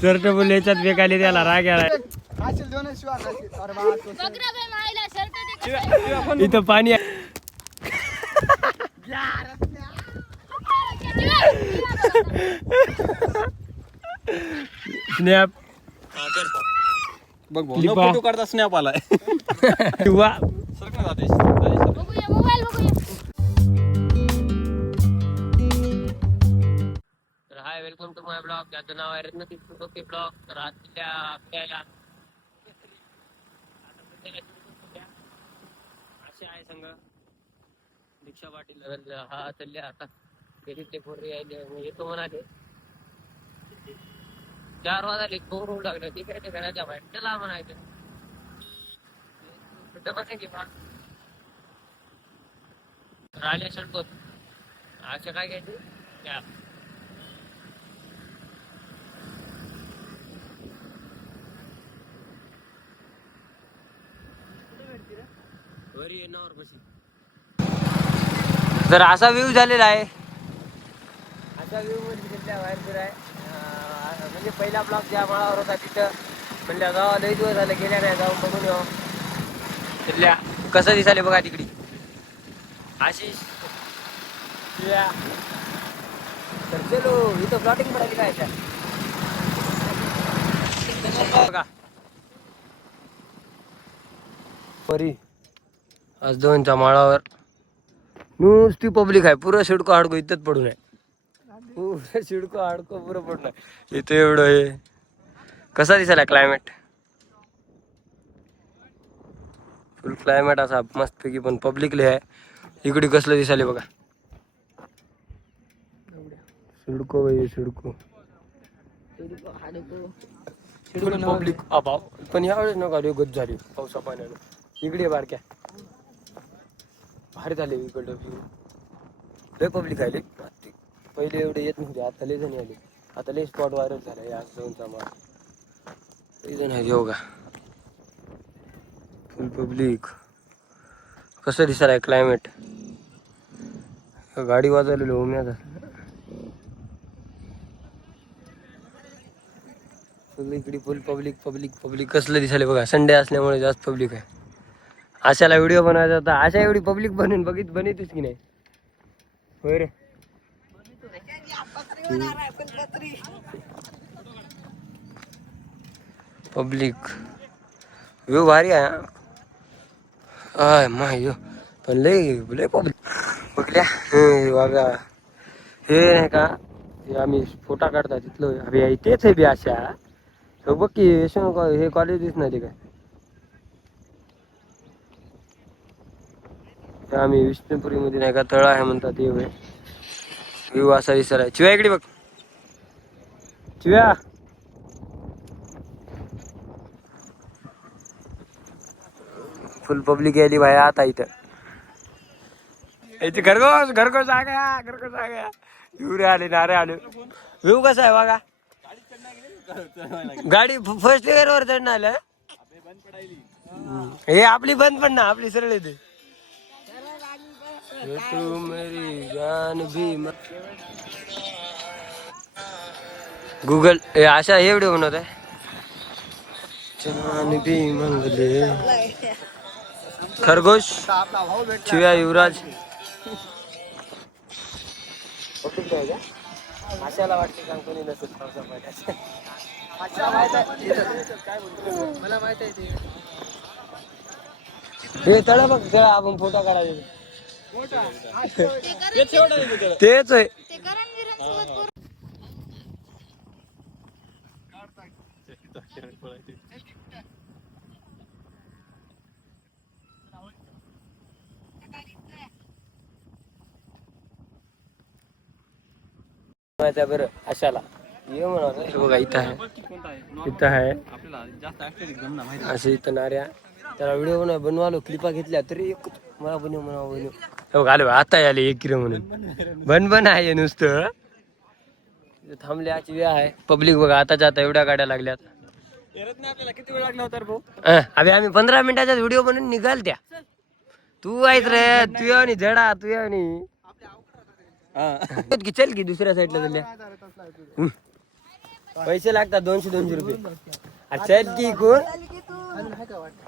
Shirt बोल याच्यात बेकाली त्याला राग आला. इथं पाणी स्नॅप बघ फोटो काढता स्नॅप आलाय किंवा hi welcome to my blog. त्याचं नाव आहे रत्नदीप ब्लॉग. तर आजच्या आपल्याला असे आहे संघ दीक्षा पाटील हा चालले आता घरी ते पोरगे येतो म्हणाले. 4 वाजले कोरू लागलं. ठीक आहे ते घराच्या बाहेर चला म्हणायचं राहिले शर्ट अशा काय घ्यायचे त्या तर असा व्ह्यू झालेला आहे. असा व्ह्यू म्हणजे तिथल्या बाहेर फिर आहे. म्हणजे पहिला ब्लॉक ज्या माळावर होता तिथं म्हणल्या गावाला लई दिवस झाले गेल्या नाही, जाऊन बघून येऊ तिथल्या कसं दिसाले बघा तिकडे. आशिष तर चलो इथं प्लॉटिंग पडायली काय त्या बघा परी आज 2च्या माळावर नुसती पब्लिक आहे. पुरं शिडको हाडको इथंच पडून आहे. पुरं शिडको हाडको पुरं पडून आहे इथं. एवढं हे कसा दिसायला क्लायमेट. फुल क्लायमेट असा मस्तपैकी पण पब्लिक लय आहे. इकडे कसलं दिसायले बघा शिडको बाई शिडको पब्लिक अभाव. पण यावेळेस नका रे गत झाली पावसा पाण्यानं. इकडे बारक्या भारी झाले इकडलं व्ह्यू. लय पब्लिक आले. पहिले एवढे येत नव्हते, आता लय जण आले. आता लय स्पॉट व्हायरल झाला या झोनचा माल. लय जण आहे योगा फुल पब्लिक. कसं दिसायला आहे क्लायमेट. गाडी वाजवलेलो उम्याचा फुल इकडे फुल पब्लिक पब्लिक पब्लिक. कसलं दिसायला बघा. संडे असल्यामुळे जास्त पब्लिक आहे. अशाला व्हिडिओ बनवायचा होता. अशा एवढी पब्लिक बनवतेच की नाही होय रे. पब्लिक व्ह्यू भारी आहे. माय पण लय लय पब्लिक बघल्या बघा. हे नाही का हे आम्ही फोटा काढता तिथलं अभि तेच आहे बी अशा. हो बघ की हे कॉलेज दिसणार ते काय. आम्ही विष्णुपुरी मध्ये नाही का तळ आहे म्हणतात ते व्ह्यू असा दिसला आहे. चिव्या इकडे बघ चिव्या. फुल पब्लिक यायली भाई आता इथं. घरगोस घरगोस आ गया एवढे आले नारे आले. व्ह्यू कसा आहे बघा. गाडी फर्स्ट गिअर वर चढणं आलं. हे आपली बंद पण ना आपली सरळ येते. तू मेरी जान भी गूगल हे अशा हे व्हिडिओ बनवत आहे. जान भी मंगले खरगोश चिव्या युवराज. अशाला वाटते का कोणी नसेल पावसा पाण्यात. मला माहित आहे हे तळ बघ तळ आपण फोटो काढायचे तेच आहे. बरं अशाला ये म्हणा बघा इथं आहे. इथं आहे असं इथं नाऱ्या त्याला व्हिडिओ बनवालो क्लिपा घेतल्या तरी एक मला बनव म्हणा आलो आता आले 1 किलो म्हणून बन आहे नुसतं. थांबले आजची वेळ आहे. पब्लिक बघा आताच्या आता एवढ्या गाड्या लागल्यात. आपल्याला किती वेळ लागला होता भाऊ. अभि आम्ही 15 मिनिटाचा व्हिडिओ बनवून निघाल त्या. तू आहेस रे तू आणि झडा तू आणि चल की दुसऱ्या साईडला चालल्या. पैसे लागतात 200 रुपये. चल की कोण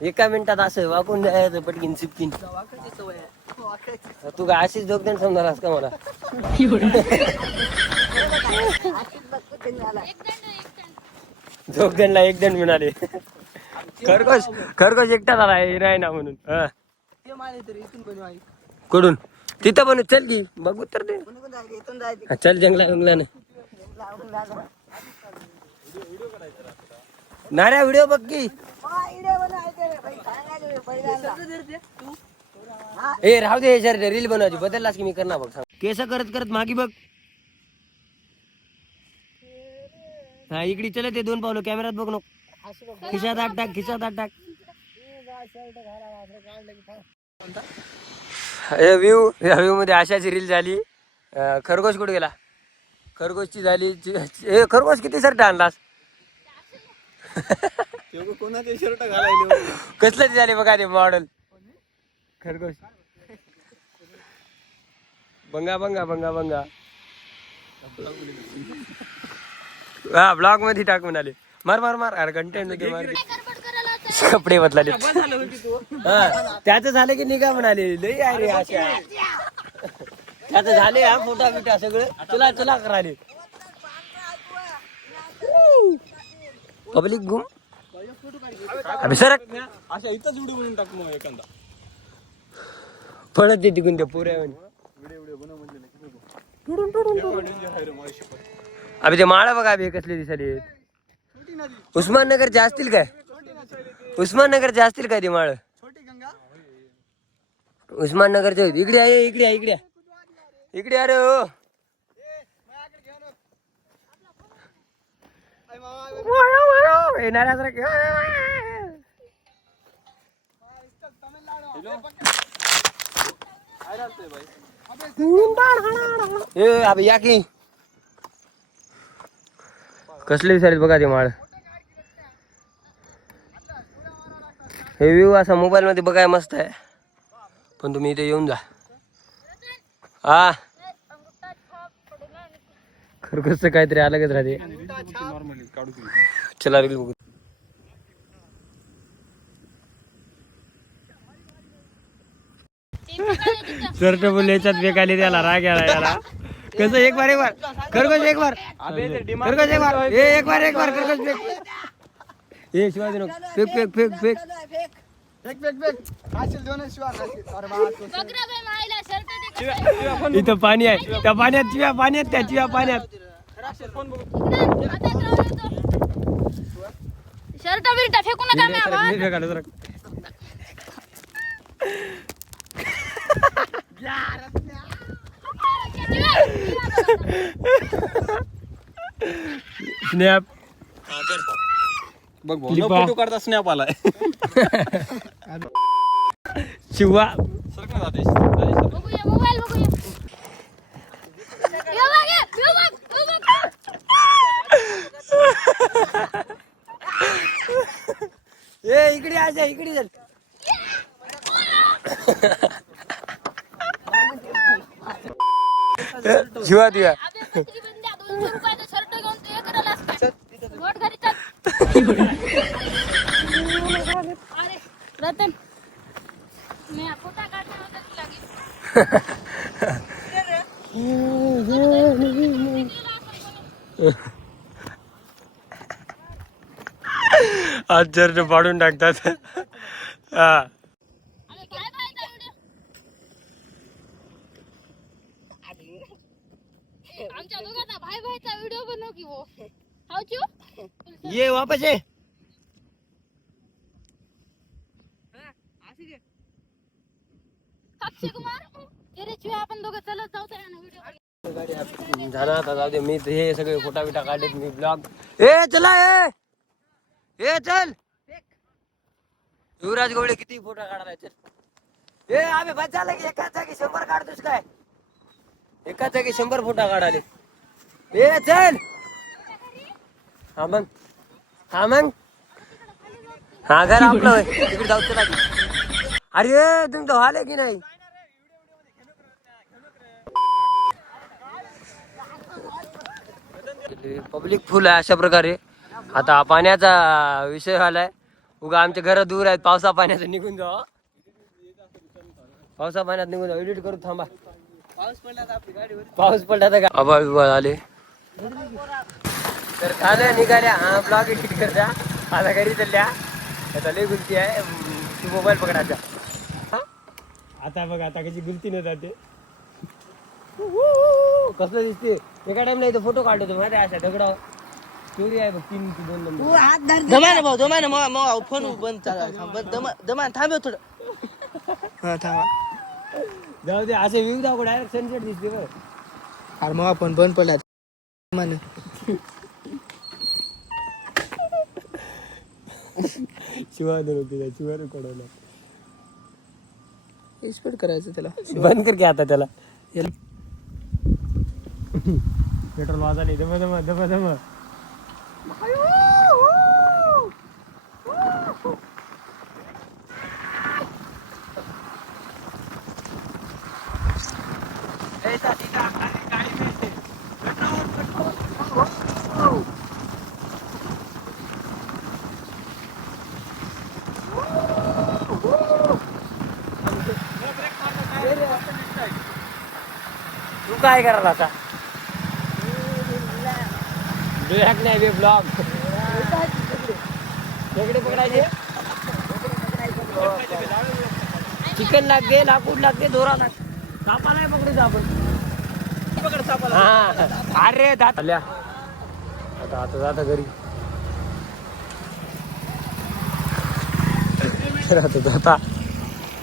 एका मिनिटात असं वाकून जायचं पटकीन चिपकीन. तू काय अशीच दोघजण समजालास का मला? दोघजणला एक जण मिळाले. खरगोश एकटा झाला नाही ना म्हणून. कुठून तिथं पण चल की बघू तर ते. चल जंगलाने नाऱ्या व्हिडिओ बघ की. ए राहू दे सर रील बनवायची बदललास की मी करणार बघ. केस करत करत मागी बघ. हा इकडे चल ते 2 पावलं कॅमेरात बघ नको. खिशात आत टाक खिशात आत टाक. व्ह्यू मध्ये अशाची रील झाली. खरगोश कुठे गेला? खरगोशची झाली. खरगोश किती शर्ट आणलास? कोणाचे शर्ट घालायले कसलं झाले बघा ते मॉडेल खरगोश. बंगा बंगा बंगा बंगा. हा ब्लॉग मध्ये टाक म्हणाले. मार मार मार. अरे कंटेंट मध्ये मार. कपडे बदलाले. हा त्याचं झालं की निघा म्हणाले. लई आहे रे अशा. त्याचं झाले हा फोटा बिटा सगळं. चला चला कराले. पब्लिक घुम अभि सरक. अशा इथंच व्हिडिओ बनवून टाक मग एखादा. पळत ते तिकून त्या पोऱ्या. अभि ते माळा बघा अभि कसले दिसाले. उस्माननगरचे असतील काय? उस्माननगरचे असतील काय ते माळ? उस्माननगरचे इकडे आहे इकडे आहे इकडे इकडे. अरे हो येणाऱ्या अबे या की. कसले दिसायले बघा ते माळ. हे व्ह्यू असा मोबाईल मध्ये बघाय मस्त आहे पण तुम्ही इथे येऊन जा. हा खरगोश काहीतरी अलगच राहते. चला रील बघू. शर्ट बोल याच्यात फेकाले त्याला राग आला याला. कसं एक बार खरगोश एक बार खरगोश एक बार एक बार खरगोश फेक. हे शिवाजी नको फेक फेक फेक फेक इथं पाणी आहे. त्या पाण्यात चिव्या पाण्यात त्या चिव्या पाण्यात. शर्ट बिर्ट फेकू नका. स्नॅप बघ फोटो काढता स्नॅप आलाय. शिवा सरक ना जाते. बघूया मोबाईल बघूया. ए इकडे आजा इकडे चल. शिवा तुया रतन मैं फोटा काटना होता तू लागे. आज चर्च पाडून टाकतात. हा आमच्या दोघांचा भाई भाईचा व्हिडिओ बनव की वो. हाउ चू ये वापस ये. अक्षय कुमार तेरे चुया आपण दोघं चलत जाऊ त्या व्हिडिओ. झाला आता जाऊ दे. मी हे सगळे फोटा बिटा काढलेत मी ब्लॉग. ए चला ए चल. युवराज गवळे किती फोटा काढायला. चल ए आम्ही बस झालं की एकाच जागी 100 काढतोस काय? एकाच जागी 100 फोटा काढाले. ए चल. हा मग हा घर आपलं तिकडे जाऊ चला. अरे तुम्ही तो आले की नाही? पब्लिक फुल आहे अशा प्रकारे. आता पाण्याचा विषय झालाय. उगा आमच्या घरं दूर आहेत. पावसा पाण्यात निघून जाऊ. पावसा पाण्यात निघून जाऊ. एडिट करू थांबा. पाऊस पडला तर आभाळ बिभाळ आले तर झालं निघाल्या. हा ब्लॉग एडिट करता आता घरी चालल्या. आता लय गुलती आहे. तू मोबाईल पकडायचा. आता बघ आता कशी गुलती न जाते. कसं दिसते. एका टाइमला इथं फोटो काढतो माहिती आहे अशा दगडावर. स्टोरी आहे बघ 3 की 2 नंबर. दमाने भाऊ दमाने मग फोन बंद चालला. दमान थांबव थोडं. हा थांबा. जाऊ दे असे व्ह्यू दाखव. डायरेक्ट सनसेट दिसते बघ. अरे मग आपण बंद पडला. दमाने शिवाय होती शिवाय कडवला. एक्सपोर्ट करायचं त्याला. बंद कर की आता त्याला. पेट्रोल वाजाले. दम दम दम दम. तू काय करायला आता. ब्लॅक नाही बे ब्लॉग. दगडे पकडायचे. चिकन लागते लाकूड लागते दोरा लागते. सापा नाही पकडू आपण. हा अरे दात आल्या. आता आता जाता घरी. आता जाता.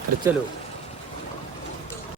अरे चलो.